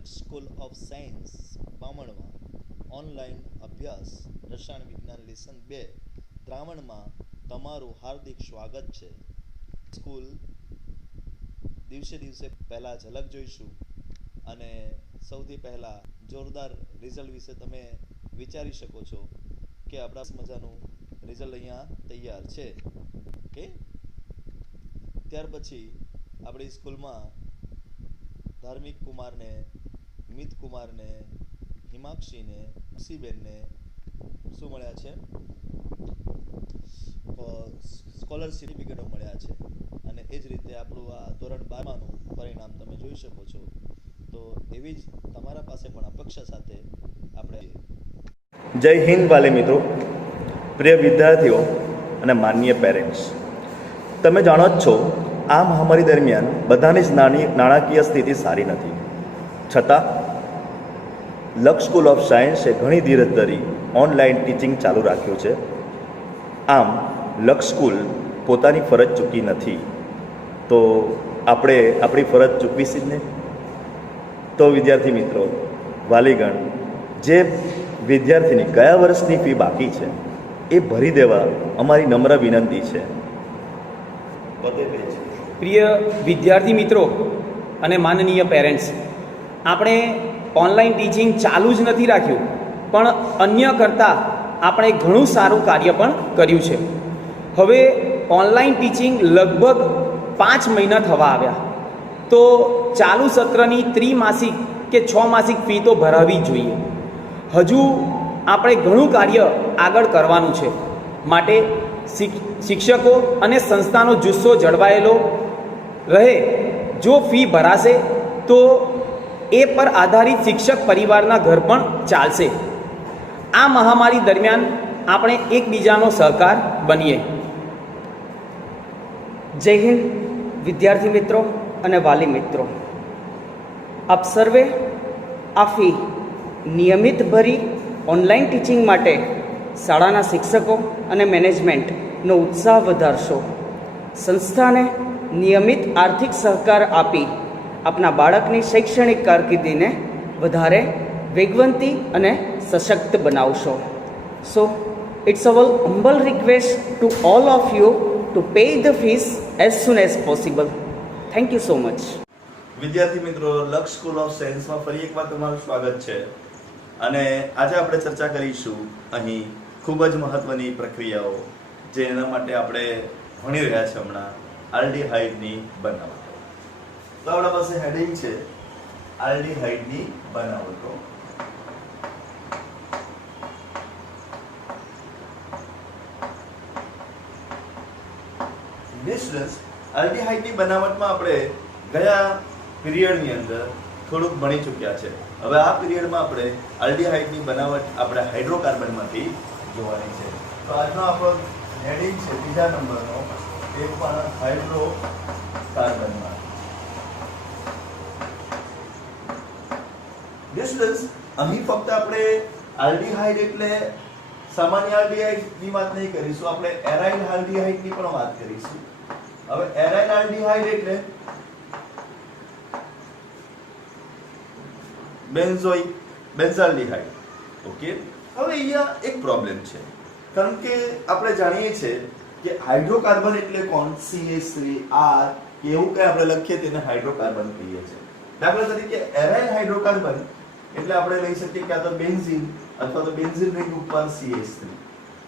લક્ષ school of science બામણમાં online અભ્યાસ રસાયણ વિજ્ઞાન લેસન 2 દ્રાવણમાં તમારું હાર્દિક સ્વાગત છે. સ્કૂલ દિવસે દિવસે પહેલાં ઝલક જોઈશું અને સૌથી પહેલાં જોરદાર રિઝલ્ટ વિશે તમે વિચારી શકો છો કે આપણા મજાનું રિઝલ્ટ અહીંયા તૈયાર છે. ઓકે, ત્યાર પછી આપણી સ્કૂલમાં ધાર્મિક કુમારને, મિત કુમારને, હિમાક્ષીને, ખુશીબેનને શું મળ્યા છે? સ્કોલરશિપ સર્ટિફિકેટો મળ્યા છે. અને એ જ રીતે આપણું આ ધોરણ 12નું પરિણામ તમે જોઈ શકો છો. તો એવી જ તમારા પાસે પણ અપેક્ષા સાથે આપણે જય હિન્દ વાલે મિત્રો, પ્રિય વિદ્યાર્થીઓ અને માનનીય પેરેન્ટ્સ, તમે જાણો જ છો આ મહામારી દરમિયાન બધાની જ નાણાકીય સ્થિતિ સારી નથી. છતાં લક્ષ સ્કૂલ ઓફ સાયન્સે ઘણી ધીરજ ધરી ઓનલાઈન ટીચિંગ ચાલુ રાખ્યું છે. આમ લક્ષ સ્કૂલ પોતાની ફરજ ચૂકી નથી, તો આપણે આપણી ફરજ ચૂકવીશી જ ને. તો વિદ્યાર્થી મિત્રો, વાલીગણ, જે વિદ્યાર્થીની ગયા વર્ષની ફી બાકી છે એ ભરી દેવા અમારી નમ્ર વિનંતી છે. પ્રિય વિદ્યાર્થી મિત્રો અને માનનીય પેરેન્ટ્સ, આપણે ઓનલાઈન ટીચિંગ ચાલુ જ નથી રાખ્યું, પણ અન્ય કરતાં આપણે ઘણું સારું કાર્ય પણ કર્યું છે. હવે ઓનલાઈન ટીચિંગ લગભગ 5 મહિના થવા આવ્યા, તો ચાલુ સત્રની ત્રિમાસિક કે 6 માસિક ફી તો ભરાવી જ જોઈએ. હજુ આપણે ઘણું કાર્ય આગળ કરવાનું છે. માટે શિક્ષકો અને સંસ્થાનો જુસ્સો જળવાયેલો રહે. જો ફી ભરાશે તો એ પર આધારિત શિક્ષક પરિવારના ઘર પણ ચાલશે. આ મહામારી દરમિયાન આપણે એકબીજાનો સહકાર બનીએ. જય હિન્દ વિદ્યાર્થી મિત્રો અને વાલી મિત્રો, આપ સર્વે આ ફી નિયમિત ભરી ઓનલાઈન ટીચિંગ માટે શાળાના શિક્ષકો અને મેનેજમેન્ટનો ઉત્સાહ વધારશો. સંસ્થાને નિયમિત આર્થિક સહકાર આપી આપના બાળકની શૈક્ષણિક કારકિર્દીને વધારે વેગવંતી અને સશક્ત બનાવશો. So it's our humble request to all of you to pay the fees as soon as possible. Thank you so much. વિદ્યાર્થી મિત્રો, લક્ષ સ્કૂલ ઓફ સાયન્સમાં ફરી એકવાર તમારું સ્વાગત છે. અને આજે આપણે ચર્ચા કરીશું અહીં ખૂબ જ મહત્વની પ્રક્રિયાઓ, જે એના માટે આપણે ભણી રહ્યા છે હમણાં, આલ્ડીહાઇડની બનાવટો. તો આપણા પાસે હેડિંગ છે આલ્ડીહાઇડની બનાવટો. આલ્ડીહાઇડની બનાવટમાં આપણે ગયા પીરિયડની અંદર થોડુંક ભણી ચૂક્યા છે. હવે આ પીરિયડમાં આપણે આલ્ડીહાઇડની બનાવટ આપણે હાઇડ્રોકાર્બનમાંથી જોવાની છે. તો આજનો આપણો હેડિંગ છે બીજા નંબરનો, એ પણ હાઇડ્રોકાર્બનમાં. અહીં ફક્ત આપણે આલ્ડીહાઇડ એટલે સામાન્ય આલ્ડીહાઇડની વાત નહીં કરીશું, આપણે એરાઇલ આલ્ડીહાઇડની પણ વાત કરીશું. હવે એરાઇલ આલ્ડીહાઇડ એટલે બેન્ઝાલ્ડીહાઇડ. ઓકે, હવે અહીંયા એક પ્રોબ્લેમ છે, કારણ કે આપણે જાણીએ છીએ કે હાઇડ્રોકાર્બન એટલે કોણ? CH3R કે એવું કઈ આપણે લખીએ તેને હાઇડ્રોકાર્બન કહીએ છીએ. દાખલા તરીકે એરાઇલ હાઇડ્રોકાર્બન એટલે આપણે લઈ શકીએ કે આ તો બેન્ઝીન અથવા તો બેન્ઝીન રિંગ ઉપર CH3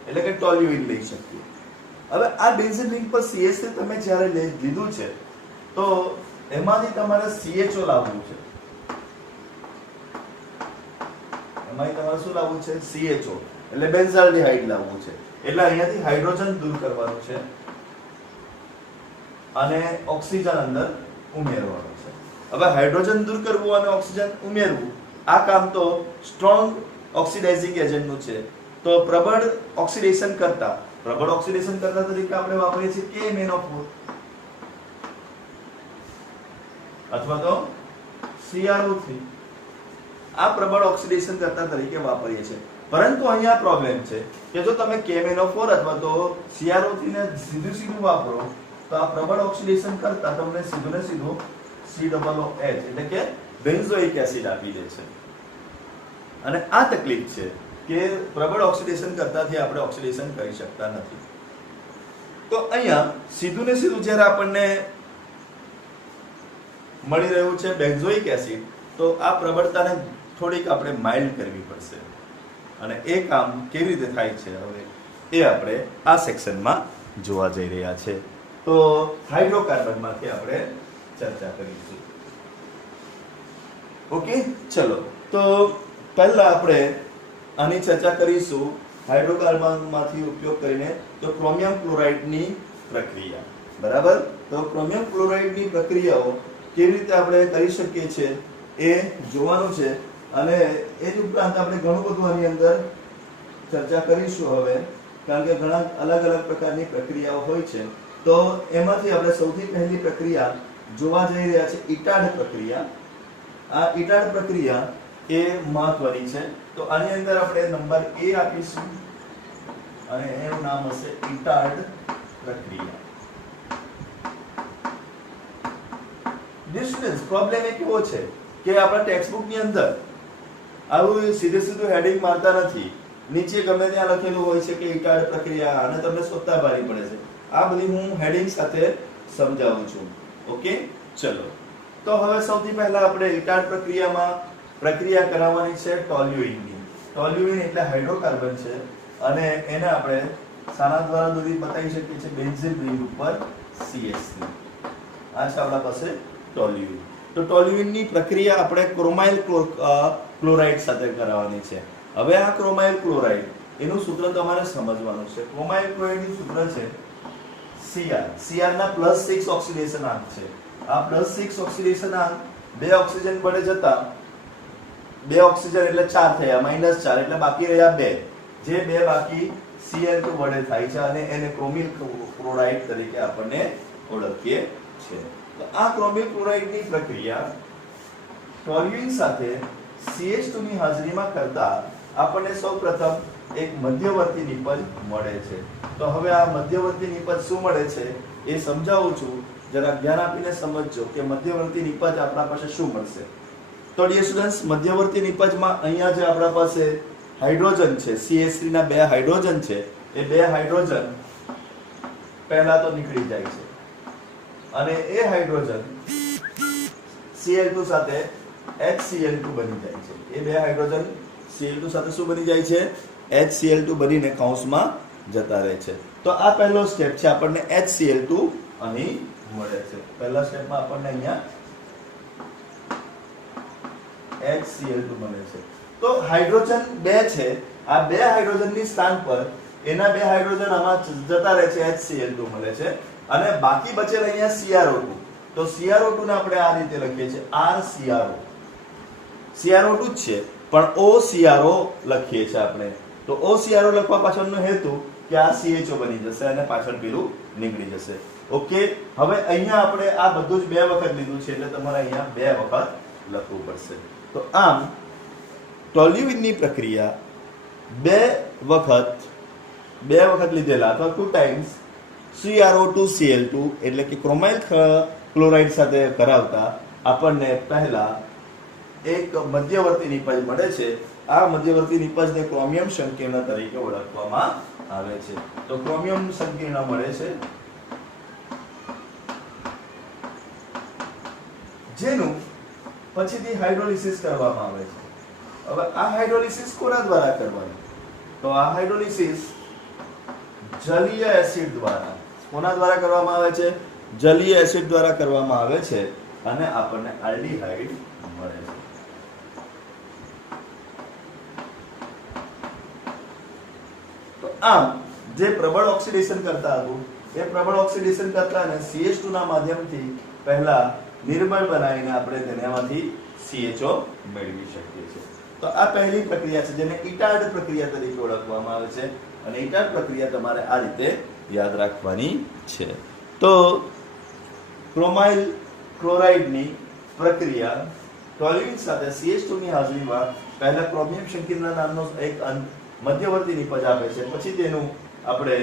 એટલે કે ટોલ્યુઇન લઈ શકીએ. હવે આ બેન્ઝીન રિંગ પર CH3 તમે જ્યારે લીધું છે તો એમાંથી તમારે CHO લાવવું છે. એમાંથી તમારે શું લાવવું છે? CHO એટલે બેન્ઝાલ્ડીહાઇડ લાવવું છે. એટલે અહીંયાથી હાઇડ્રોજન દૂર કરવાનું છે અને ઓક્સિજન અંદર ઉમેરવાનું છે. હવે હાઇડ્રોજન દૂર કરવું અને ઓક્સિજન ઉમેરવું, આ કામ તો સ્ટ્રોંગ ઓક્સિડાઇઝિંગ એજન્ટનું છે. તો પ્રબળ ઓક્સિડેશન કરતા તરીકે આપણે વાપરીએ છીએ KMnO4 અથવા તો CrO3. આ પ્રબળ ઓક્સિડેશન કરતા તરીકે વાપરીએ છીએ. પરંતુ અહીંયા પ્રોબ્લેમ છે કે જો તમે KMnO4 અથવા તો CrO3 ને સીધું વાપરો તો આ પ્રબળ ઓક્સિડેશન કરતા તમને સીધું ને સીધું COOH એટલે કે બેન્ઝોઇક એસિડ આપી દે છે. અને આ તકલીફ છે કે પ્રબળ ઓક્સિડેશન કરતાથી આપણે ઓક્સિડેશન કરી શકતા નથી. તો અહીંયા સીધું ને સીધું જ્યારે આપણને મળી રહ્યું છે બેન્ઝોઇક એસિડ, તો આ પ્રબળતાને થોડીક આપણે માઇલ્ડ કરવી પડશે. અને એ કામ કેવી રીતે થાય છે હવે એ આપણે આ સેક્શનમાં જોવા જઈ રહ્યા છે. તો હાઇડ્રોકાર્બનમાંથી આપણે ચર્ચા કરીશું. ઓકે, ચલો. તો પહેલા આપણે આની ચર્ચા કરીશું હાઇડ્રોકાર્બનમાંથી ઉપયોગ કરીને તો ક્રોમિયમ ક્લોરાઇડની પ્રક્રિયા. બરાબર? તો ક્રોમિયમ ક્લોરાઇડની પ્રક્રિયાઓ કેવી રીતે આપણે કરી શકીએ છીએ એ જોવાનું છે. અને એ જ ઉપરાંત આપણે ઘણું બધું આની અંદર ચર્ચા કરીશું હવે, કારણ કે ઘણા અલગ અલગ પ્રકારની પ્રક્રિયાઓ હોય છે. તો એમાંથી આપણે સૌથી પહેલી પ્રક્રિયા જોવા જઈ રહ્યા છે ઇટાડ પ્રક્રિયા. આ ઇટાડ પ્રક્રિયા એ મહત્વની છે. તો આની અંદર આપણે નંબર A આપીશું અને એનું નામ હશે ઇટાડ પ્રક્રિયા. ડિસ્ટન્સ પ્રોબ્લેમ એ કેવો છે કે આપણા ટેક્સ્ટબુક ની અંદર આવું સીધું હેડિંગ મારતા નથી. નીચે ગમે ત્યાં લખેલું હોય છે કે ઇટાડ પ્રક્રિયા, અને તમને શોધતા ભારી પડે છે. આ બધી હું હેડિંગ સાથે સમજાવું છું. ઓકે, ચલો. તો હવે સૌથી પહેલા આપણે ઇટાડ પ્રક્રિયામાં પ્રક્રિયા કરાવવાની છે ટોલ્યુઇનની. ટોલ્યુઇન એટલે હાઇડ્રોકાર્બન છે અને એને આપણે શાના દ્વારા દોરી બતાવી શકીએ છીએ? બેન્ઝીન રિંગ ઉપર CH3. આ છે આપણા પાસે ટોલ્યુઇન. તો ટોલ્યુઇનની પ્રક્રિયા આપણે ક્રોમાઇલ ક્લોરાઇડ સાથે કરાવવાની છે. હવે આ ક્રોમાઇલ ક્લોરાઇડ એનું સૂત્ર તમારે સમજવાનું છે. ક્રોમાઇલ ક્લોરાઇડનું સૂત્ર છે Cr. Cr ના +6 ઓક્સિડેશન આંક છે. આ +6 ઓક્સિડેશન આંક 2 ઓક્સિજન વડે જતા 2 ઓક્સિજન એટલે 4 થયા, -4 એટલે બાકી રહ્યા 2. જે 2 બાકી Cl2 વડે થાય છે અને એને ક્રોમિલ ક્લોરાઇડ તરીકે આપણને ઓળખીએ છે. તો આ ક્રોમિલ ક્લોરાઇડની પ્રક્રિયા ટોલ્યુઇન સાથે CH2 ની હાજરીમાં કરતા આપણને સૌપ્રથમ એક મધ્યવર્તી નિપજ મળે છે. તો હવે આ મધ્યવર્તી નિપજ શું મળે છે એ સમજાવું છું. જરા ધ્યાન આપીને સમજજો કે મધ્યવર્તી નિપજ આપણા પાસે શું મળશે. તો ડિયર સ્ટુડન્ટ્સ, મધ્યવર્તી નિપજમાં અહીંયા જે આપણા પાસે હાઇડ્રોજન છે, CH3 ના 2 હાઇડ્રોજન છે, એ 2 હાઇડ્રોજન પહેલા તો નીકળી જાય છે અને એ હાઇડ્રોજન Cl2 સાથે HCl2 બની જાય છે. એ 2 હાઇડ્રોજન Cl2 સાથે શું બની જાય છે? HCl2 બનીને કૌંસમાં જતા રહે છે. તો આ પહેલો સ્ટેપ છે, આપણને HCl2 અહીં મળે છે. પહેલા સ્ટેપમાં આપણને અહીંયા HCl2 મળે છે. તો હાઇડ્રોજન 2 છે, આ 2 હાઇડ્રોજનની સ્થાન પર એના 2 હાઇડ્રોજન આમાં જતા રહે છે, HCl2 મળે છે અને બાકી બચેલ અહીંયા CrO2. તો CrO2 ને આપણે આ રીતે લખીએ છીએ RCrO. CrO2 જ છે પણ OCrO લખીએ છીએ આપણે. તો OCrO લખવા પાછળનો હેતુ કે આ CHO બની જશે અને પાછળ પેલું નીકળી જશે. ઓકે, હવે અહીંયા આપણે આ બધું જ 2 વખત લીધું છે એટલે તમારે અહીંયા 2 વખત લખવું પડશે. તો આમ ટોલ્યુઇનની પ્રક્રિયા 2 વખત લીધેલા અથવા 2 ટાઈમ્સ CrO2Cl2 એટલે કે ક્રોમાઇલ ક્લોરાઇડ સાથે કરાવતા આપણને પહેલા એક મધ્યવર્તી નિપજ મળે છે. આ મધ્યવર્તી નિપજને ક્રોમિયમ સંકીર્ણ તરીકે ઓળખવામાં આવે છે. તો ક્રોમિયમ સંકીર્ણ મળે છે જેનું પછીથી હાઇડ્રોલિસિસ કરવામાં આવે છે. હવે આ હાઇડ્રોલિસિસ કોના દ્વારા કરવાની? તો આ હાઇડ્રોલિસિસ જલીય એસિડ દ્વારા. કોના દ્વારા કરવામાં આવે છે? જલીય એસિડ દ્વારા કરવામાં આવે છે અને આપણને આલ્ડીહાઇડ મળે છે. તો આમ જે પ્રબળ ઓક્સિડેશન કરતા હતું એ પ્રબળ ઓક્સિડેશન કરતા ને CH2 ના માધ્યમથી પહેલા નિર્મળ બનાવીને આપણે તેનામાંથી CHO મેળવી શકીએ છીએ. તો આ પહેલી પ્રક્રિયા છે જેને ઇટાડ પ્રક્રિયા તરીકે ઓળખવામાં આવે છે અને ઇટાડ પ્રક્રિયા તમારે આ રીતે યાદ રાખવાની છે. તો ક્રોમાઇલ ક્લોરાઇડની પ્રક્રિયા ટોલ્યુઇન સાથે CH2 ની હાજરીમાં પહેલા ક્રોમિયમ સંકીર્ણ નામનો એક મધ્યવર્તી નિપજ આપે છે, પછી તેનું આપણે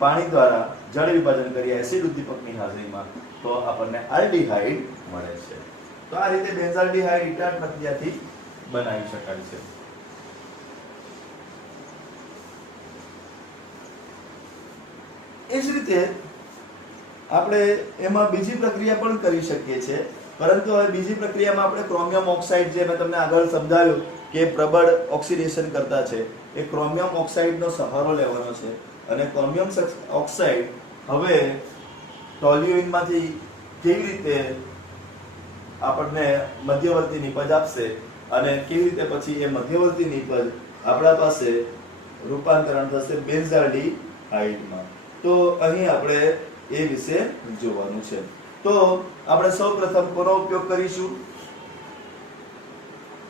પાણી દ્વારા જળ વિભાજન કરીએ એસિડ ઉદ્દીપકની હાજરીમાં તો આપણને આલ્ડીહાઇડ મળે છે. તો તો આ રીતે બેન્ઝાલ્ડિહાઇડ ઇથાર પ્રક્રિયાથી બનાવી શકાય છે. એ જ રીતે આપણે એમાં બીજી પ્રક્રિયા પણ કરી શકીએ છીએ, પરંતુ હવે બીજી પ્રક્રિયામાં આપણે ક્રોમિયમ ઓક્સાઇડ, જે મેં તમને આગળ સમજાવ્યું કે પ્રબળ ઓક્સિડેશન કરતા છે, એ ક્રોમિયમ ઓક્સાઇડનો સહારો લેવાનો છે. અને ક્રોમિયમ ઓક્સાઇડ હવે ટોલ્યુઇનમાંથી કેવી રીતે આપણને મધ્યવર્તી નિપજ આપશે અને કેવી રીતે પછી એ મધ્યવર્તી નિપજ આપણા પાસે રૂપાંતરણ થશે બેન્ઝાલ્ડિહાઇડમાં, તો અહીં આપણે એ વિશે જોવાનું છે. તો આપણે સૌપ્રથમ કોનો ઉપયોગ કરીશું?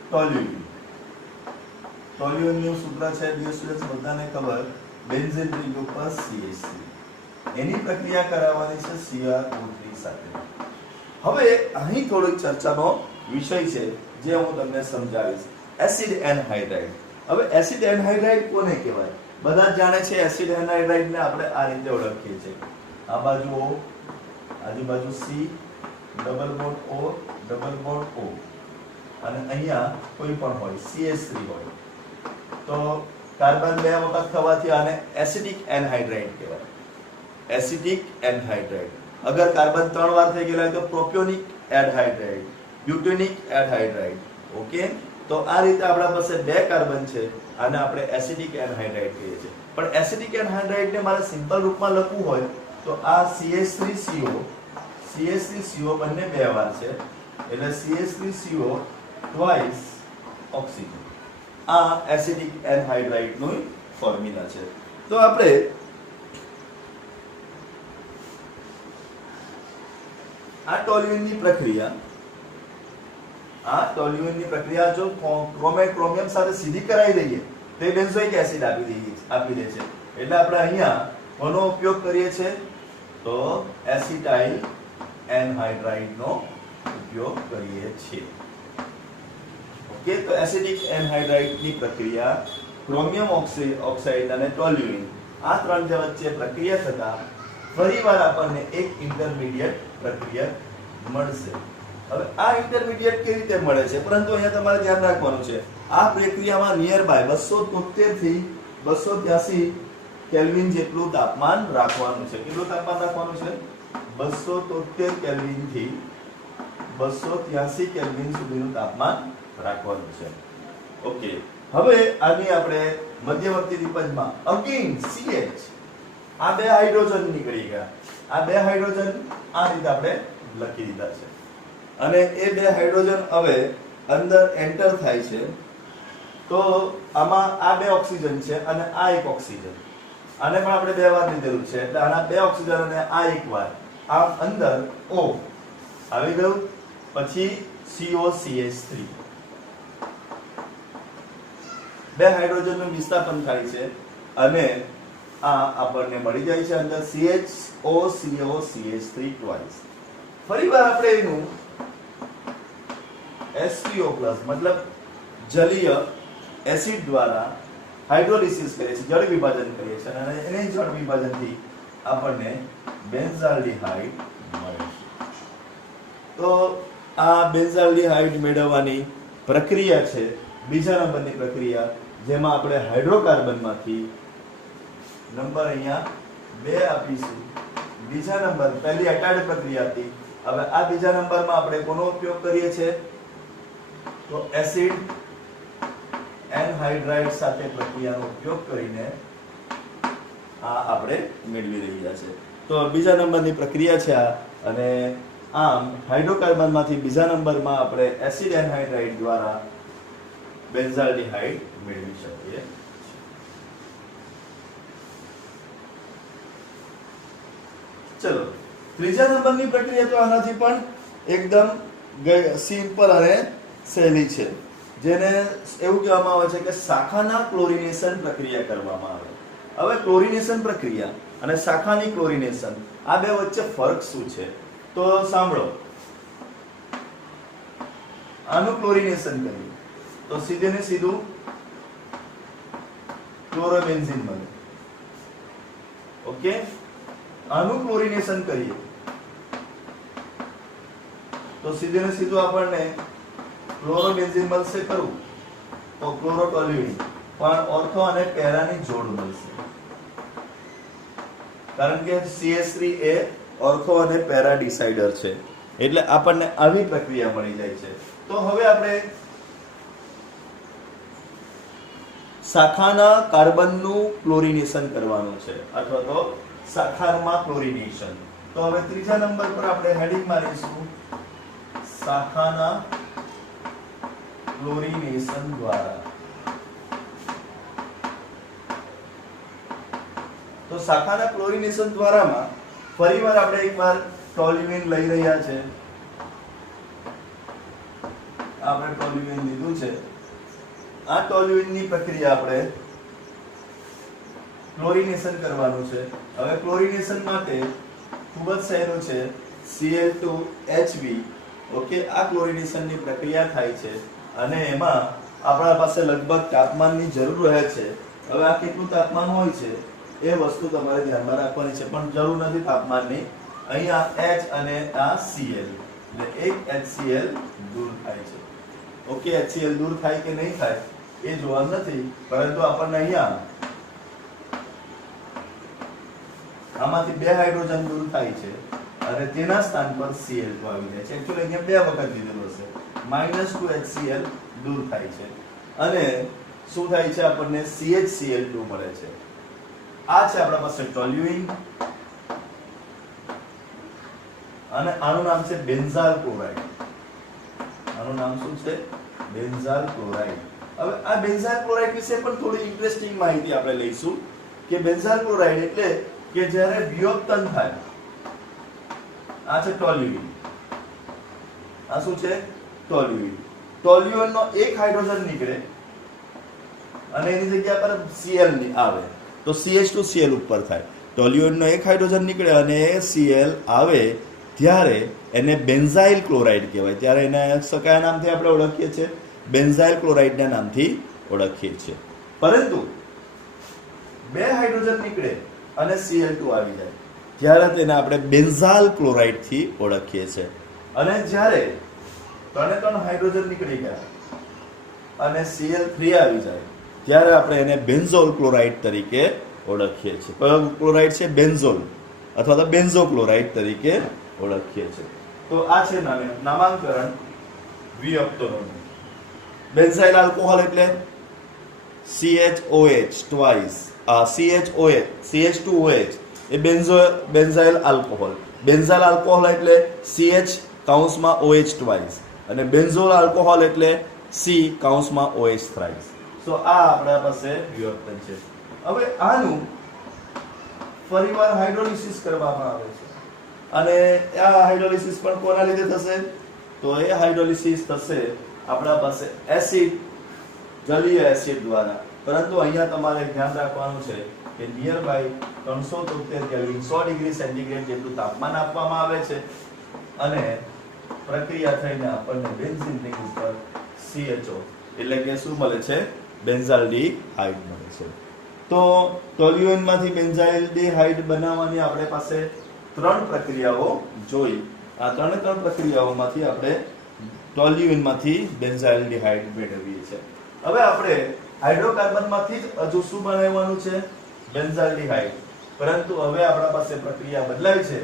ટોલ્યુઇન. ટોલ્યુઇનનું સૂત્ર છે ડિયર સ્ટુડન્ટ્સ બધાને ખબર, બેન્ઝીન રિંગ ઉપર CH3. એની પ્રક્રિયા કરાવવાની છે CrO3 સાથે. હવે અહીં થોડીક ચર્ચાનો વિષય છે જે હું તમને સમજાવીશ. Acid anhydride. હવે એસિડ એનહાઇડ્રાઇડ કોને કહેવાય? બધા જ જાણે છે એસિડ એનહાઇડ્રાઇડ ને આપણે આ રીતે ઓળખીએ છીએ. આ બાજુ O, આજુબાજુ C, double bond O, double bond O, અને અહીંયા કોઈ પણ હોય CH3 હોય, તો કાર્બન 2 વખત થવાથી આને એસિડિક એનહાઇડ્રાઇડ કહેવાય. Acidic anhydride. અગર કાર્બન 3 વાર થઈ ગયેલા હોય તો પ્રોપિયોનિક એનહાઇડ્રાઇડ, બ્યુટેનિક એનહાઇડ્રાઇડ. ઓકે, તો આ રીતે આપણા પાસે 2 કાર્બન છે, આને આપણે એસિડિક એનહાઇડ્રાઇડ કહીએ છીએ. પણ એસિડિક એનહાઇડ્રાઇડને મારે સિમ્પલ રૂપમાં લખવું હોય તો આ CH3CO, CH3CO બંને 2 વાર છે, એટલે CH3CO ટ્વાઇસ ઓક્સિજન. આ એસિડિક એનહાઇડ્રાઇડનું ફોર્મ્યુલા છે. તો આપણે આ ટોલ્યુઇનની પ્રક્રિયા જો ક્રોમિયમ સાથે સીધી કરાવી દઈએ તો એ બેન્ઝોઇક એસિડ આપી દે છે. એટલે આપણે અહીંયા કોનો ઉપયોગ કરીએ છીએ? તો એસિટાઇલ એનહાઇડ્રાઇડનો ઉપયોગ કરીએ છીએ. ઓકે, તો એસિડિક એનહાઇડ્રાઇડની પ્રક્રિયા ક્રોમિયમ ઓક્સાઇડ અને ટોલ્યુઇન આ ત્રણ જે વચ્ચે પ્રક્રિયા થતા ફરીવાર આપણને એક ઇન્ટરમીડિયેટ પ્રક્રિયા મળશે. હવે આ ઇન્ટરમીડિયેટ કેવી રીતે મળે છે? પરંતુ અહીંયા તમારે ધ્યાન રાખવાનું છે, આ પ્રક્રિયામાં નિયર બાય 273 થી 283 કેલ્વિન જેટલું તાપમાન રાખવાનું છે. કેટલું તાપમાન રાખવાનું છે? 273 કેલ્વિન થી 283 કેલ્વિન સુધીનું તાપમાન રાખવાનું છે. ઓકે, હવે આની આપણે મધ્યવર્તી નિપજમાં અગેન CH, આ 2 હાઇડ્રોજન નીકળી ગયા. આ 2 હાઇડ્રોજન આ રીતે આપણે લખી દીધા છે, અને એ 2 હાઇડ્રોજન હવે અંદર એન્ટર થાય છે. તો આમાં આ 2 ઓક્સિજન છે અને આ એક ઓક્સિજન, આને પણ આપણે 2 વાર લીધેલું છે, એટલે આના 2 ઓક્સિજન અને આ એક વાર આમ અંદર O આવી ગયું. પછી COCH3, 2 હાઇડ્રોજનનું વિસ્થાપન થાય છે અને આ આપણને મળી જાય છે અંદર CHOCOCH3 ટ્વાઇસ. ફરીવાર આપણે એનું H3O+ મતલબ જલીય એસિડ દ્વારા હાઇડ્રોલિસિસ કરીએ છીએ, જળ વિભાજન કરીએ છીએ, અને એને જળ વિભાજનથી આપણને બેન્ઝાલ્ડિહાઇડ મળે છે. તો આ બેન્ઝાલ્ડિહાઇડ મેળવવાની પ્રક્રિયા છે બીજા નંબરની પ્રક્રિયા, જેમાં આપણે હાઇડ્રોકાર્બનમાંથી નંબર અહીંયા 2 આપીશું. બીજા નંબર પહેલી એટાઇડ પ્રક્રિયા હતી. હવે આ બીજા નંબરમાં આપણે કોનો ઉપયોગ કરીએ છીએ? તો એસિડ એનહાઇડ્રાઇડ સાથે પ્રક્રિયાનો ઉપયોગ કરીને આ આપણે મેળવી રહ્યા છે. તો બીજા નંબરની પ્રક્રિયા છે આ, અને આમ હાઇડ્રોકાર્બનમાંથી બીજા નંબરમાં આપણે એસિડ એનહાઇડ્રાઇડ દ્વારા બેન્ઝાલ્ડિહાઇડ મેળવી શકીએ. ચલો, ત્રીજા નંબરની પ્રક્રિયા તો આનાથી પણ એકદમ સિમ્પલ અને સહેલી છે, જેને એવું કહેવામાં આવે છે કે શાખાના ક્લોરિનેશન પ્રક્રિયા કરવામાં આવે. હવે ક્લોરિનેશન પ્રક્રિયા અને શાખાની ક્લોરિનેશન આ બે વચ્ચે ફરક શું છે? તો સાંભળો, આનું ક્લોરિનેશન કરીએ તો સીધે ને સીધું ક્લોરોબેન્ઝીન મળે. ઓકે, આનું ક્લોરિનેશન કરીએ તો સીધે ને સીધું આપણને ક્લોરોબેન્ઝીન મળશે ખરું, તો ક્લોરોટોલ્યુઇન, પણ ઓર્થો અને પેરાની જોડ મળશે, કારણ કે CH3 એ ઓર્થો અને પેરા ડિસાઇડર છે, એટલે આપણને આવી પ્રક્રિયા મળી જાય છે. તો હવે આપણે શાખાના કાર્બનનું ક્લોરિનેશન કરવાનું છે, અથવા તો શાખામાં ક્લોરિનેશન. તો હવે ત્રીજા નંબર પર આપણે હેડિંગ મારીશું શાખાના ક્લોરિનેશન દ્વારા. તો શાખાના ક્લોરિનેશન દ્વારામાં ફરીવાર આપણે એકવાર ટોલ્યુઇન લઈ રહ્યા છે. આપણે ટોલ્યુઇન લીધું છે. આ ટોલ્યુઇનની પ્રક્રિયા આપણે ક્લોરિનેશન કરવાનું છે. હવે ક્લોરિનેશન માટે ખૂબ જ સહેલું છે, Cl2Hb. ઓકે, આ ક્લોરિનેશનની પ્રક્રિયા થાય છે અને એમાં આપણા પાસે લગભગ તાપમાનની જરૂર રહે છે. હવે આ કેટલું તાપમાન હોય છે એ વસ્તુ તમારે ધ્યાનમાં રાખવાની છે, પણ જરૂર નથી તાપમાનની. અહીંયા H અને આ Cl, એટલે એક HCl દૂર થાય છે. ઓકે, HCl દૂર થાય કે નહીં થાય એ જોવા નથી, પરંતુ આપણને અહીંયા આમાંથી 2 હાઇડ્રોજન દૂર થાય છે અને તેના સ્થાન પર Cl2 આવી જાય છે. એક્ચ્યુઅલી અહીંયા 2 વખત દીધેલું હશે. -2HCl દૂર થાય છે અને શું થાય છે, આપણને CHCl2 મળે છે. આ છે આપણા પાસે ટોલ્યુઇન અને આનું નામ છે બેન્ઝાલ ક્લોરાઇડ. આનું નામ શું છે? બેન્ઝાલ ક્લોરાઇડ. હવે આ બેન્ઝાલ ક્લોરાઇડ વિશે પણ થોડી ઇન્ટરેસ્ટિંગ માહિતી આપણે લઈશું કે બેન્ઝાલ ક્લોરાઇડ એટલે કે જ્યારે વિયોક્તન થાય. આ છે ટોલ્યુઇન. આ શું છે? ટોલ્યુઇન. ટોલ્યુઇનનો એક હાઇડ્રોજન નીકળે અને એની જગ્યા પર Cl આવે તો CH2Cl ઉપર થાય. ટોલ્યુઇનનો એક હાઇડ્રોજન નીકળે અને Cl આવે ત્યારે એને બેન્ઝાઇલ ક્લોરાઇડ કહેવાય. ત્યારે એને કયા નામથી આપણે ઓળખીએ છીએ? બેન્ઝાઇલ ક્લોરાઇડના નામથી ઓળખીએ છીએ. પરંતુ 2 હાઇડ્રોજન નીકળે અને Cl2 આવી જાય ત્યારે તેને આપણે બેન્ઝાલ ક્લોરાઇડથી ઓળખીએ છીએ. અને જ્યારે 3 હાઇડ્રોજન નીકળી ગયા અને Cl3 આવી જાય ત્યારે આપણે એને બેન્ઝોલ ક્લોરાઇડ તરીકે ઓળખીએ છીએ. કયો ક્લોરાઇડ છે? બેન્ઝોલ અથવા તો બેન્ઝો ક્લોરાઇડ તરીકે ઓળખીએ છીએ. તો આ છે નામાંકરણ વિયોક્તનોનું. બેન્ઝાઇલ આલ્કોહોલ એટલે CHOH twice, CH2OH એ બેન્ઝાઇલ આલ્કોહોલ. બેન્ઝાઇલ આલ્કોહોલ એટલે CH(OH twice) અને બેન્ઝોલ આલ્કોહોલ એટલે C(OH thrice). તો આ આપણા પાસે વિયોક્તન છે. હવે આનું ફરીવાર હાઇડ્રોલિસિસ કરવામાં આવે છે અને આ હાઇડ્રોલિસિસ પણ કોના લીધે થશે? તો એ હાઇડ્રોલિસિસ થશે આપણા પાસે એસિડ, જલીય એસિડ દ્વારા. પરંતુ અહીંયા તમારે ધ્યાન રાખવાનું છે કે nearby 373 kelvin 100 degree centigrade જેટલું તાપમાન આપવામાં આવે છે અને પ્રક્રિયા થઈને આપણને બેન્ઝીન રિંગ ઉપર CHO એટલે કે શું મળે છે? બેન્ઝાલ્ડીહાઇડ મળે છે. તો ટોલ્યુઇનમાંથી બેન્ઝાલ્ડીહાઇડ બનાવવાની આપણે પાસે 3 પ્રક્રિયાઓ જોઈ. આ 3 પ્રક્રિયાઓમાંથી આપણે ટોલ્યુઇનમાંથી બેન્ઝાલ્ડીહાઇડ મેળવીએ છીએ. હવે આપણે હાઇડ્રોકાર્બનમાંથી જ હજુ શું બનાવવાનું છે? બેન્ઝાલ્ડીહાઇડ. પરંતુ હવે આપણા પાસે પ્રક્રિયા બદલાય છે.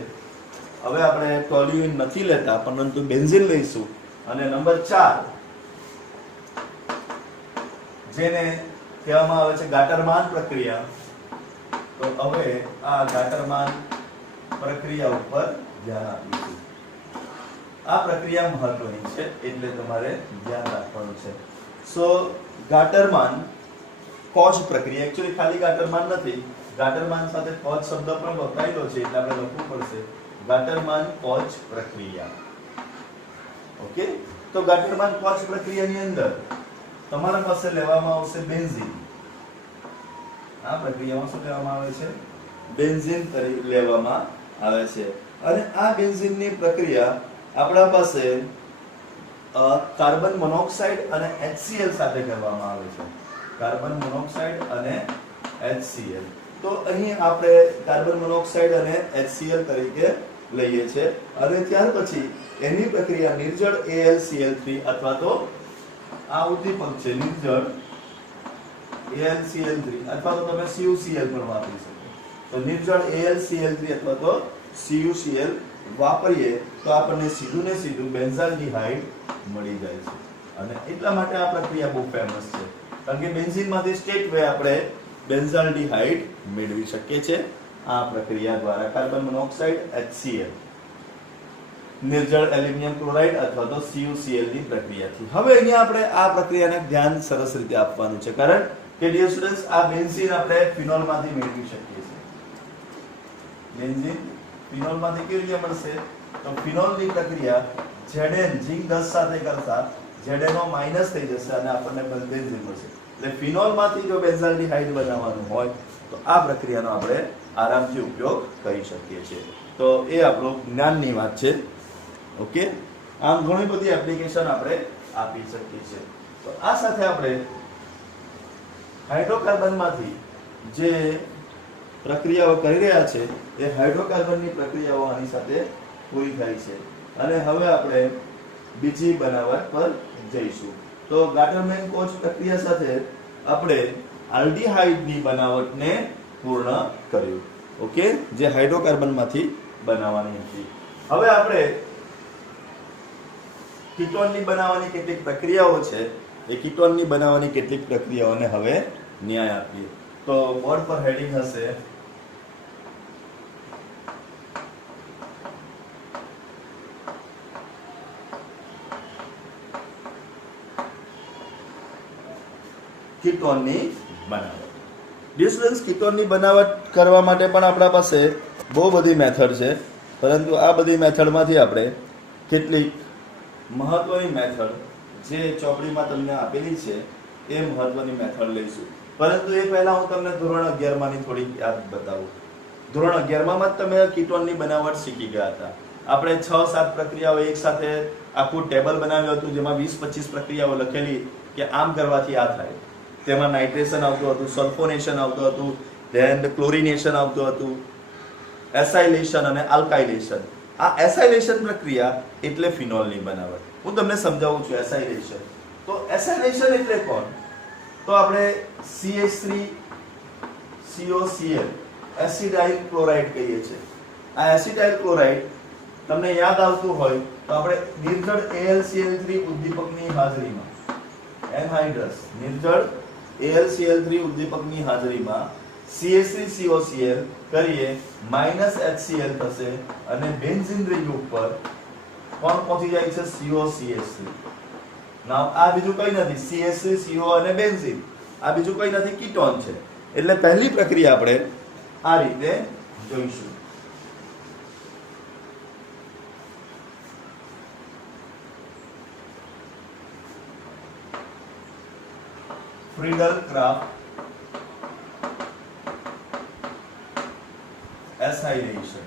હવે આપણે ટોલ્યુઇન નથી લેતા પરંતુ બેન્ઝીન લઈશું અને નંબર 4 જેને કહેવામાં આવે છે ગાટરમાન પ્રક્રિયા. તો હવે આ ગાટરમાન પ્રક્રિયા ઉપર ધ્યાન આપીશું. આ પ્રક્રિયા મહત્વની છે એટલે તમારે ધ્યાન રાખવાનું છે. સો ગાટરમાન કોચ પ્રક્રિયા, એક્ચ્યુઅલી ખાલી ગાટરમાન નથી, ગાટરમાન સાથે કોચ શબ્દ પણ વપરાયેલો છે એટલે આપણે લખવું પડશે ગાટરમાન કોચ પ્રક્રિયા. ઓકે, તો ગાટરમાન કોચ પ્રક્રિયાની અંદર તમારા પાસે લેવામાં આવશે બેન્ઝીન. આ પ્રક્રિયામાં શું લેવામાં આવે છે? બેન્ઝીન લેવામાં આવે છે અને આ બેન્ઝીનની પ્રક્રિયા આપણા પાસે કાર્બન મોનોક્સાઇડ અને HCl સાથે કરવામાં આવે છે. કાર્બન મોનોક્સાઇડ અને HCl. તો અહીં આપણે કાર્બન મોનોક્સાઇડ અને HCl તરીકે લઈએ છે અને ત્યાર પછી એની પ્રક્રિયા નિર્જળ AlCl3 અથવા તો આ ઉદ્દીપક છે નિર્જળ AlCl3 અથવા તો તમે CuCl પણ વાપરી શકો. તો નિર્જળ AlCl3 અથવા તો CuCl વાપરીએ તો આપણને સીધું ને સીધું બેન્ઝાલ્ડિહાઇડ મળી જાય છે. અને એટલા માટે આ પ્રક્રિયા બહુ ફેમસ છે કારણ કે બેન્ઝીનમાંથી સ્ટ્રેટ વે આપણે બેન્ઝાલ્ડિહાઇડ મેળવી શકીએ છીએ આ પ્રક્રિયા દ્વારા. કાર્બન મોનોક્સાઇડ HCl નિર્જળ એલ્યુમિનિયમ ક્લોરાઇડ અથવા તો CuCl ની પ્રક્રિયાથી. હવે અહીંયા આપણે આ પ્રક્રિયાને ધ્યાન સરસ રીતે આપવાનું છે કારણ કે ડિયર સ્ટુડન્ટ્સ આ બેન્ઝીન આપણે ફિનોલમાંથી મેળવી શકીએ છીએ. બેન્ઝીન ફિનોલમાંથી કેવી રીતે મળશે? તો ફિનોલની પ્રક્રિયા Zn ઝિંક 10 સાથે કરતા ZnO માઈનસ થઈ જશે અને આપણને બેન્ઝીન મળશે. એટલે ફિનોલમાંથી જો બેન્ઝાલ્ડિહાઇડ બનાવવાનું હોય તો આ પ્રક્રિયાનો આપણે આરામથી ઉપયોગ કરી શકીએ છીએ. તો એ આપણો જ્ઞાનની વાત છે. ઓકે, આમ ઘણી બધી એપ્લિકેશન આપણે આપી શકીએ છીએ. તો આ સાથે આપણે હાઇડ્રોકાર્બનમાંથી જે પ્રક્રિયાઓ કરી રહ્યા છે એ હાઇડ્રોકાર્બનની પ્રક્રિયાઓ આની સાથે પૂરી થાય છે અને હવે આપણે બીજી બનાવટ પર જઈશું. તો ગાટરમેન-કોચ પ્રક્રિયા સાથે આપણે આલ્ડીહાઇડની બનાવટને પૂર્ણ કર્યું. ઓકે, જે હાઇડ્રોકાર્બનમાંથી બનાવવાની હતી. હવે આપણે કીટોનની બનાવવાની કેટલીક પ્રક્રિયાઓ છે એ કીટોનની બનાવવાની કેટલીક પ્રક્રિયાઓને હવે ન્યાય આપીએ. તો બોર્ડ પર હેડિંગ હશે કીટોનની બનાવટ. ડિસ્ટન્સ કીટોનની બનાવટ કરવા માટે પણ આપણા પાસે બહુ બધી મેથડ છે પરંતુ આ બધી મેથડમાંથી આપણે કેટલીક મહત્વની મેથડ જે ચોપડીમાં તમને આપેલી છે એ મહત્વની મેથડ લઈશું. પરંતુ એ પહેલા હું તમને ધોરણ 11 માંની થોડી યાદ બતાવું. ધોરણ 11 માં જ તમે કીટોનની બનાવટ શીખી ગયા હતા. આપણે 6-7 પ્રક્રિયાઓ એક સાથે આખું ટેબલ બનાવ્યું હતું જેમાં 20-25 પ્રક્રિયાઓ લખેલી કે આમ કરવાથી આ થાય. તેમાં નાઇટ્રેશન આવતું હતું, સલ્ફોનેશન આવતું હતું, ધેન ક્લોરિનેશન આવતું હતું, એસાઇલેશન અને આલ્કાઇલેશન. આ એસાઇલેશન પ્રક્રિયા એટલે ફિનોલની બનાવટ. હું તમને સમજાવું છું એસાઇલેશન. તો એસાઇલેશન એટલે કોણ? તો આપણે CH3COCl એસિડાઇલ ક્લોરાઇડ કહીએ છીએ. આ એસિડાઇલ ક્લોરાઇડ તમને યાદ આવતું હોય તો આપણે નિર્જળ AlCl3 ઉદ્દીપકની હાજરીમાં એનહાઇડ્રસ નિર્જળ AlCl3 ઉદ્દીપકની હાજરીમાં CH3COCl કરીએ -HCl થશે અને બેન્ઝીન રિંગ ઉપર કોણ પહોંચી જાય છે? COCH3. નામ આ બીજું કઈ નથી, CH3CO અને બેન્ઝીન આ બીજું કઈ નથી, કીટોન છે. એટલે પહેલી પ્રક્રિયા આપણે આ રીતે જોઈશું. Friedel-Crafts acylation.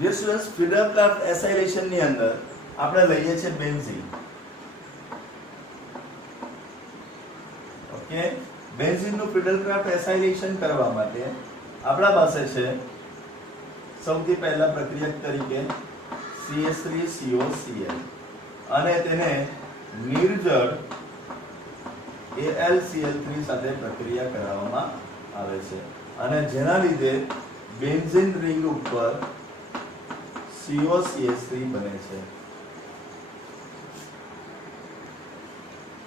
This was Friedel-Crafts acylation ની અંદર આપણે લઈએ છીએ બેન્ઝીન. ઓકે, બેન્ઝીન નું Friedel-Crafts acylation કરવા માટે આપણા પાસે છે સૌથી પહેલા પ્રક્રિયક તરીકે CH3COCl અને તેને નિર્જળ AlCl3 સાથે પ્રક્રિયા કરાવવામાં આવે છે અને જેના લીધે બેન્ઝીન રિંગ ઉપર COCH3 બને છે.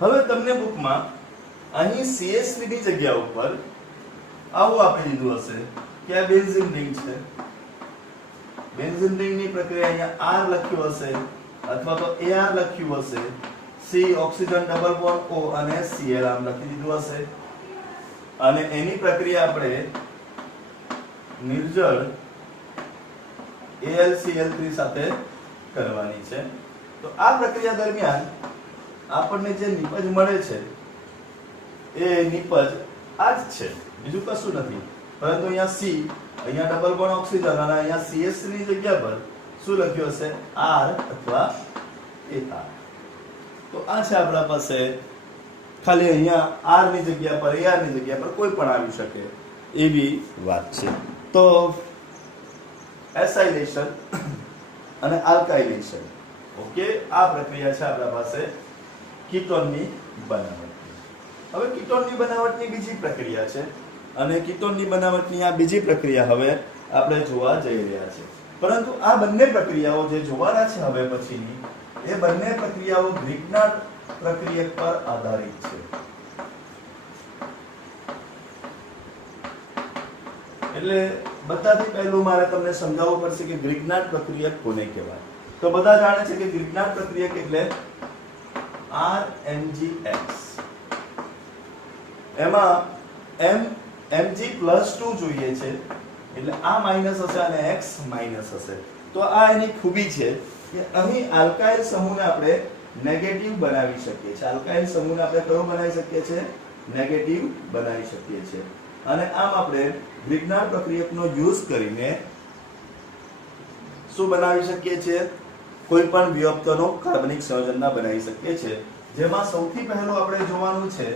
હવે તમને બુકમાં અહીં CH3 ની જગ્યા ઉપર આવું આપી દીધું હશે કે આ બેન્ઝીન રિંગ છે. બેન્ઝીન રિંગની પ્રક્રિયા અહીંયા R લખ્યું હશે અથવા તો AR લખ્યું હશે, C oxygen double bond O અને Cl આમ લખી દીધું હશે અને એની પ્રક્રિયા આપણે નિર્જળ AlCl3 સાથે કરવાની છે. તો આ પ્રક્રિયા દરમિયાન આપણને જે નિપજ મળે છે એ નિપજ આ જ છે, બીજું કશું નથી. પરંતુ અહીંયા C, અહીંયા ડબલ બોન્ડ ઓક્સિજન અને અહીંયા CH3 ની જગ્યા પર શું લખ્યું હશે? R અથવા AR. તો આ છે આપણા પાસે ખાલી અહીંયા આર ની જગ્યા પર AR ની જગ્યા પર કોઈ પણ આવી શકે એવી વાત છે. તો એસાઇલેશન અને આલ્કાઇલેશન, ઓકે, આ પ્રક્રિયા છે આપણા પાસે કીટોનની બનાવટની. હવે કીટોનની બનાવટની બીજી પ્રક્રિયા છે અને કીટોનની બનાવટની આ બીજી પ્રક્રિયા હવે આપણે જોવા જઈ રહ્યા છે. પરંતુ આ બંને પ્રક્રિયાઓ જે જોવાના છે હવે પછીની, એ બંને પ્રક્રિયાઓ ગ્રીકના પ્રક્રિયક પર આધારિત છે. એટલે બધાથી પહેલું મારે તમને સમજાવવું પડશે કે ગ્રીકનાટ પ્રક્રિયક કોને કહેવાય. તો બધા જાણે છે કે ગ્રીકનાટ પ્રક્રિયક એટલે RMGX. એમાં mg+2 જોઈએ છે, એટલે આ માઈનસ હશે અને x માઈનસ હશે. તો આ એની ખૂબી છે કે અહીં આલ્કાઇલ સમૂહને આપણે નેગેટિવ બનાવી શકીએ છીએ. આલ્કાઇલ સમૂહને આપણે કયો બનાવી શકીએ છીએ? નેગેટિવ બનાવી શકીએ છીએ. અને આમ આપણે ગ્રીકનાટ પ્રક્રિયકનો યુઝ કરીને શું બનાવી શકીએ છીએ? કોઈ પણ વિયુક્તનો કાર્બનિક સંયોજનના બનાવી શકીએ છીએ. જેમાં સૌથી પહેલું આપણે જોવાનું છે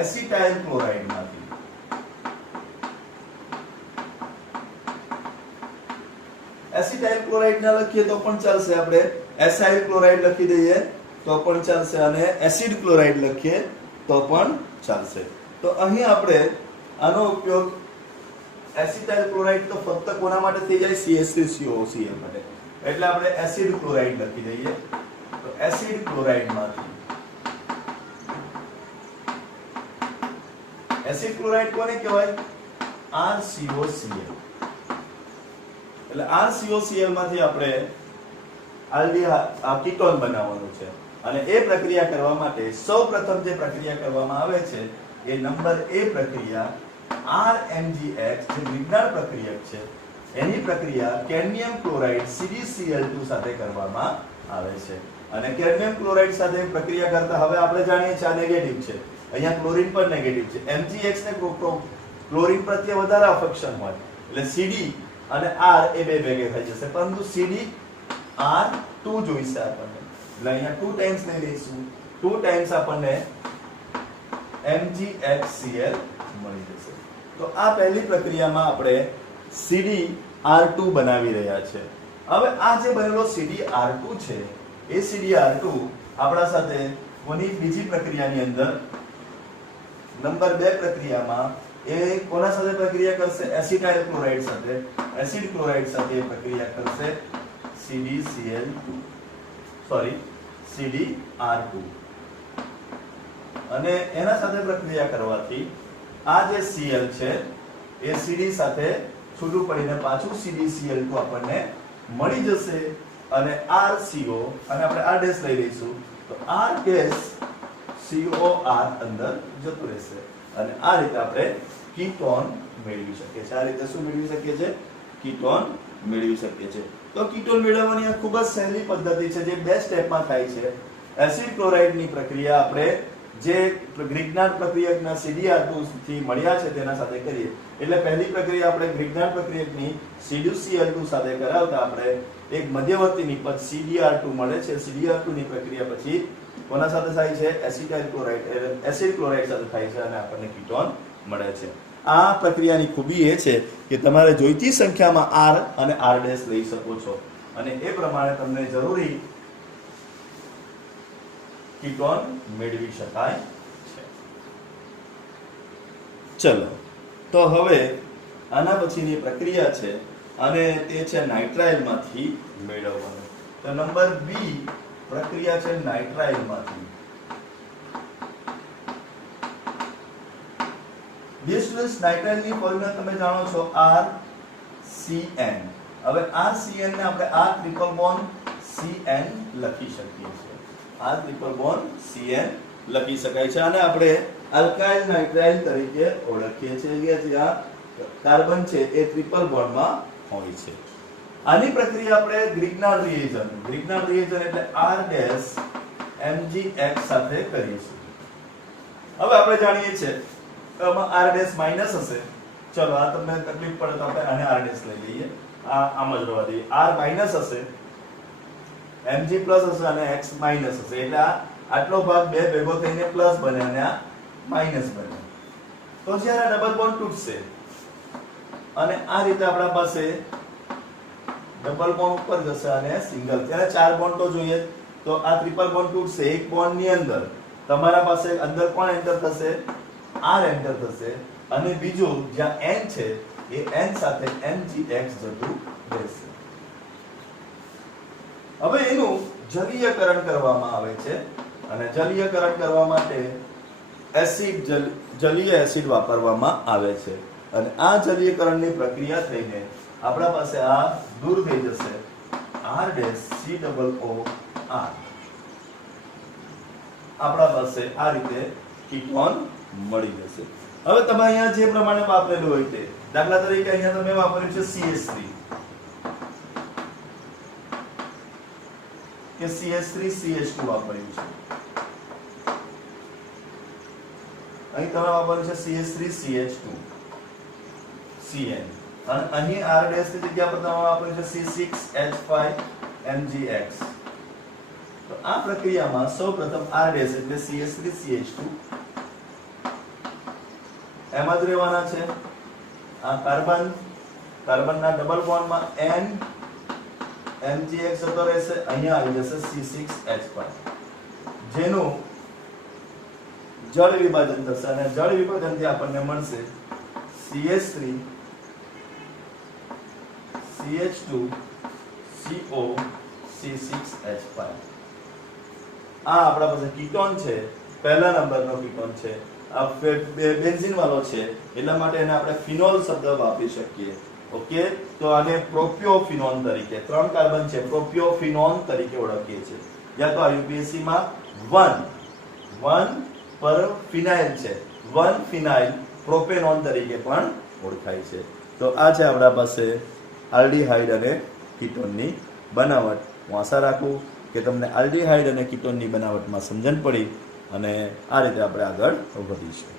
એસિટાઇલ ક્લોરાઇડમાંથી. એસિટાઇલ ક્લોરાઇડ ના લખીએ તો પણ ચાલશે, આપણે એસાઇલ ક્લોરાઇડ લખી દઈએ તો પણ ચાલશે અને એસિડ ક્લોરાઇડ લખીએ તો પણ ચાલશે. તો અહીં આપણે આનો ઉપયોગ એસિટાઇલ ક્લોરાઇડ તો ફક્ત કોના માટે થઈ જાય? CH3COCl માટે. એટલે આપણે એસિડ ક્લોરાઇડ લખી દઈએ. તો એસિડ ક્લોરાઇડ માંથી એસિડ ક્લોરાઇડ કોને કહેવાય? RCOCl. એટલે RCOCl માંથી આપણે કીટોન બનાવવાનું છે. અને એ પ્રક્રિયા કરવા માટે સૌપ્રથમ જે પ્રક્રિયા કરવામાં આવે છે એ નંબર A પ્રક્રિયા RMGX, જે ગ્રીકનાટ પ્રક્રિયક છે, એની પ્રક્રિયા કેડમિયમ ક્લોરાઇડ CdCl2 સાથે કરવામાં આવે છે. અને કેડમિયમ ક્લોરાઇડ સાથે પ્રક્રિયા કરતા હવે આપણે જાણીએ છીએ આ નેગેટિવ છે, અહીંયા ક્લોરીન પણ નેગેટિવ છે. MgX ને ક્લોરીન પ્રત્યે વધારે અફેક્શન હોય એટલે Cd અને R એ બે ભેગે થઈ જશે, પરંતુ CdR2 જોઈશે આપણને. એટલે અહીંયા 2 ટાઈમ્સ લઈ લઈશું, 2 ટાઈમ્સ આપણને MgHCl મળી જશે. તો આ પહેલી પ્રક્રિયામાં આપણે CdR2 બનાવી રહ્યા છે. હવે આ જે બનેલો CdR2 છે એ CdR2 આપણા સાથે કોની બીજી પ્રક્રિયાની અંદર નંબર 2 પ્રક્રિયામાં એ કોના સાથે પ્રક્રિયા કરશે? એસિટાઇલ ક્લોરાઇડ સાથે, એસિડ ક્લોરાઇડ સાથે પ્રક્રિયા કરશે CdR2. અને એના સાથે પ્રક્રિયા કરવાથી આ જે Cl છે એ Cd સાથે છૂટું પડીને પાછું CdCl2 આપણને મળી જશે અને RCO અને આપણે R ડેશ લઈ લઈશું તો R ડેશ COR અંદર જતું રહેશે અને આ રીતે આપણે કીટોન મેળવી શકીએ છીએ. આ રીતે શું મેળવી શકીએ છીએ? કીટોન મેળવી શકીએ છીએ. તો કીટોન મેળવવાની આ ખૂબ જ સહેલી પદ્ધતિ છે જે 2 સ્ટેપમાં થાય છે. એસિડ ક્લોરાઇડની પ્રક્રિયા આપણે જે ગ્રીકનાટ પ્રક્રિયકના CdR2 થી મળ્યા છે તેના સાથે કરીએ. એટલે પહેલી પ્રક્રિયા આપણે ગ્રીકનાટ પ્રક્રિયકની CdCl2 સાથે કરાવતા આપણે એક મધ્યવર્તી નિપજ CdR2 મળે છે. CdR2 ની પ્રક્રિયા પછી કોના સાથે થાય છે? એસિટાઇલ ક્લોરાઇડ એસિડ ક્લોરાઇડ સાથે થાય છે અને આપણને કીટોન મળે છે. આ પ્રક્રિયાની ખૂબી એ છે કે તમારે જોઈતી સંખ્યામાં R અને R ડેશ લઈ શકો છો અને એ પ્રમાણે તમને જરૂરી કીટોન મેળવી શકાય છે. ચલો, તો હવે આના પછીની પ્રક્રિયા છે અને તે છે નાઇટ્રાઇલમાંથી મેળવવાનું. તો નંબર B પ્રક્રિયા છે નાઇટ્રાઇલમાંથી. ડિસ્ટિલ્ડ નાઇટ્રાઇલની ફોર્મ્યુલા તમે જાણો છો RCN. હવે RCN ને આપણે R ટ્રિપલ બોન્ડ CN લખી શકીએ છીએ. R ટ્રિપલ બોન્ડ CN લખી શકાય છે અને આપણે આલ્કાઇલ નાઇટ્રાઇલ તરીકે ઓળખીએ છીએ કે જ્યાં કાર્બન છે એ ટ્રિપલ બોન્ડમાં હોય છે. આની પ્રક્રિયા આપણે ગ્રીકનાટ રિએજન્ટ એટલે R ડેશ MgX સાથે કરીશું. હવે આપણે જાણીએ છીએ આમાં R ડેશ માઈનસ હશે. ચલો આ તમને તકલીફ પડે તો આપણે આને R ડેશ લઈ લઈએ, આ આમ જ રહેવા દઈએ. R માઈનસ હશે, Mg પ્લસ હશે અને X માઈનસ હશે એટલે આ આટલો ભાગ બે ભેગો થઈને પ્લસ બને અને આ માઇનસ બને. તો જ્યારે ડબલ બોન્ડ તૂટશે અને આ રીતે આપણા પાસે ડબલ બોન્ડ ઉપર જશે અને સિંગલ, ત્યારે 4 બોન્ડ તો જોઈએ, તો આ ટ્રિપલ બોન્ડ તૂટશે. એક બોન્ડ ની અંદર તમારા પાસે અંદર કોણ એન્ટર થશે? R એન્ટર થશે અને બીજું જ્યાં n છે એ n સાથે mgx જતું રહેશે. હવે એનું જલીયકરણ કરવામાં આવે છે અને જલીયકરણ કરવા માટે એસિડ જલીય એસિડ વાપરવામાં આવે છે અને આ જલીયકરણની પ્રક્રિયા થઈને આપણા પાસે આ દૂર થઈ જશે R-COO. આપણા પાસે આ રીતે કીટોન મળી જશે. હવે તમે અહીંયા જે પ્રમાણે વાપરેલું હોય તે, દાખલા તરીકે અહીંયા તમે વાપર્યું છે CH3 કે CH3CH2 વાપર્યું છે. અહીં તમે વાપર્યું છે CH3CH2 Cn અને અહીં R' ની જગ્યા પર તમે વાપર્યું છે C6H5MgX. તો આ પ્રક્રિયામાં સૌપ્રથમ R' એટલે CH3CH2 એમ જ રહેવાના છે. આ કાર્બનના ડબલ બોન્ડમાં N MgX જતો રહેશે, અહીંયા આવી જશે C6H5 જેનું જળ વિભાજન થશે અને જળ વિભાજનથી આપણને મળશે CH3 CH2 CO C6H5. આ આપણા પાસે કીટોન છે, પહેલા નંબરનો કીટોન છે. આ બેન્ઝીન વાળો છે એટલા માટે એને આપણે ફિનોલ શબ્દ વાપરી શકીએ. ઓકે, તો આને પ્રોપિયોફિનોન તરીકે, 3 કાર્બન છે, પ્રોપિયોફિનોન તરીકે ઓળખીએ છીએ. યા તો UPSC માં 1 પર ફિનાઇલ છે, 1 ફિનાઇલ પ્રોપેનોન તરીકે પણ ઓળખાય છે. તો આ છે આપણા પાસે આલ્ડીહાઇડ અને કીટોનની બનાવટ. હું આશા રાખું કે તમને આલ્ડીહાઇડ અને કીટોનની બનાવટમાં સમજણ પડી અને આ રીતે આપણે આગળ વધીશું.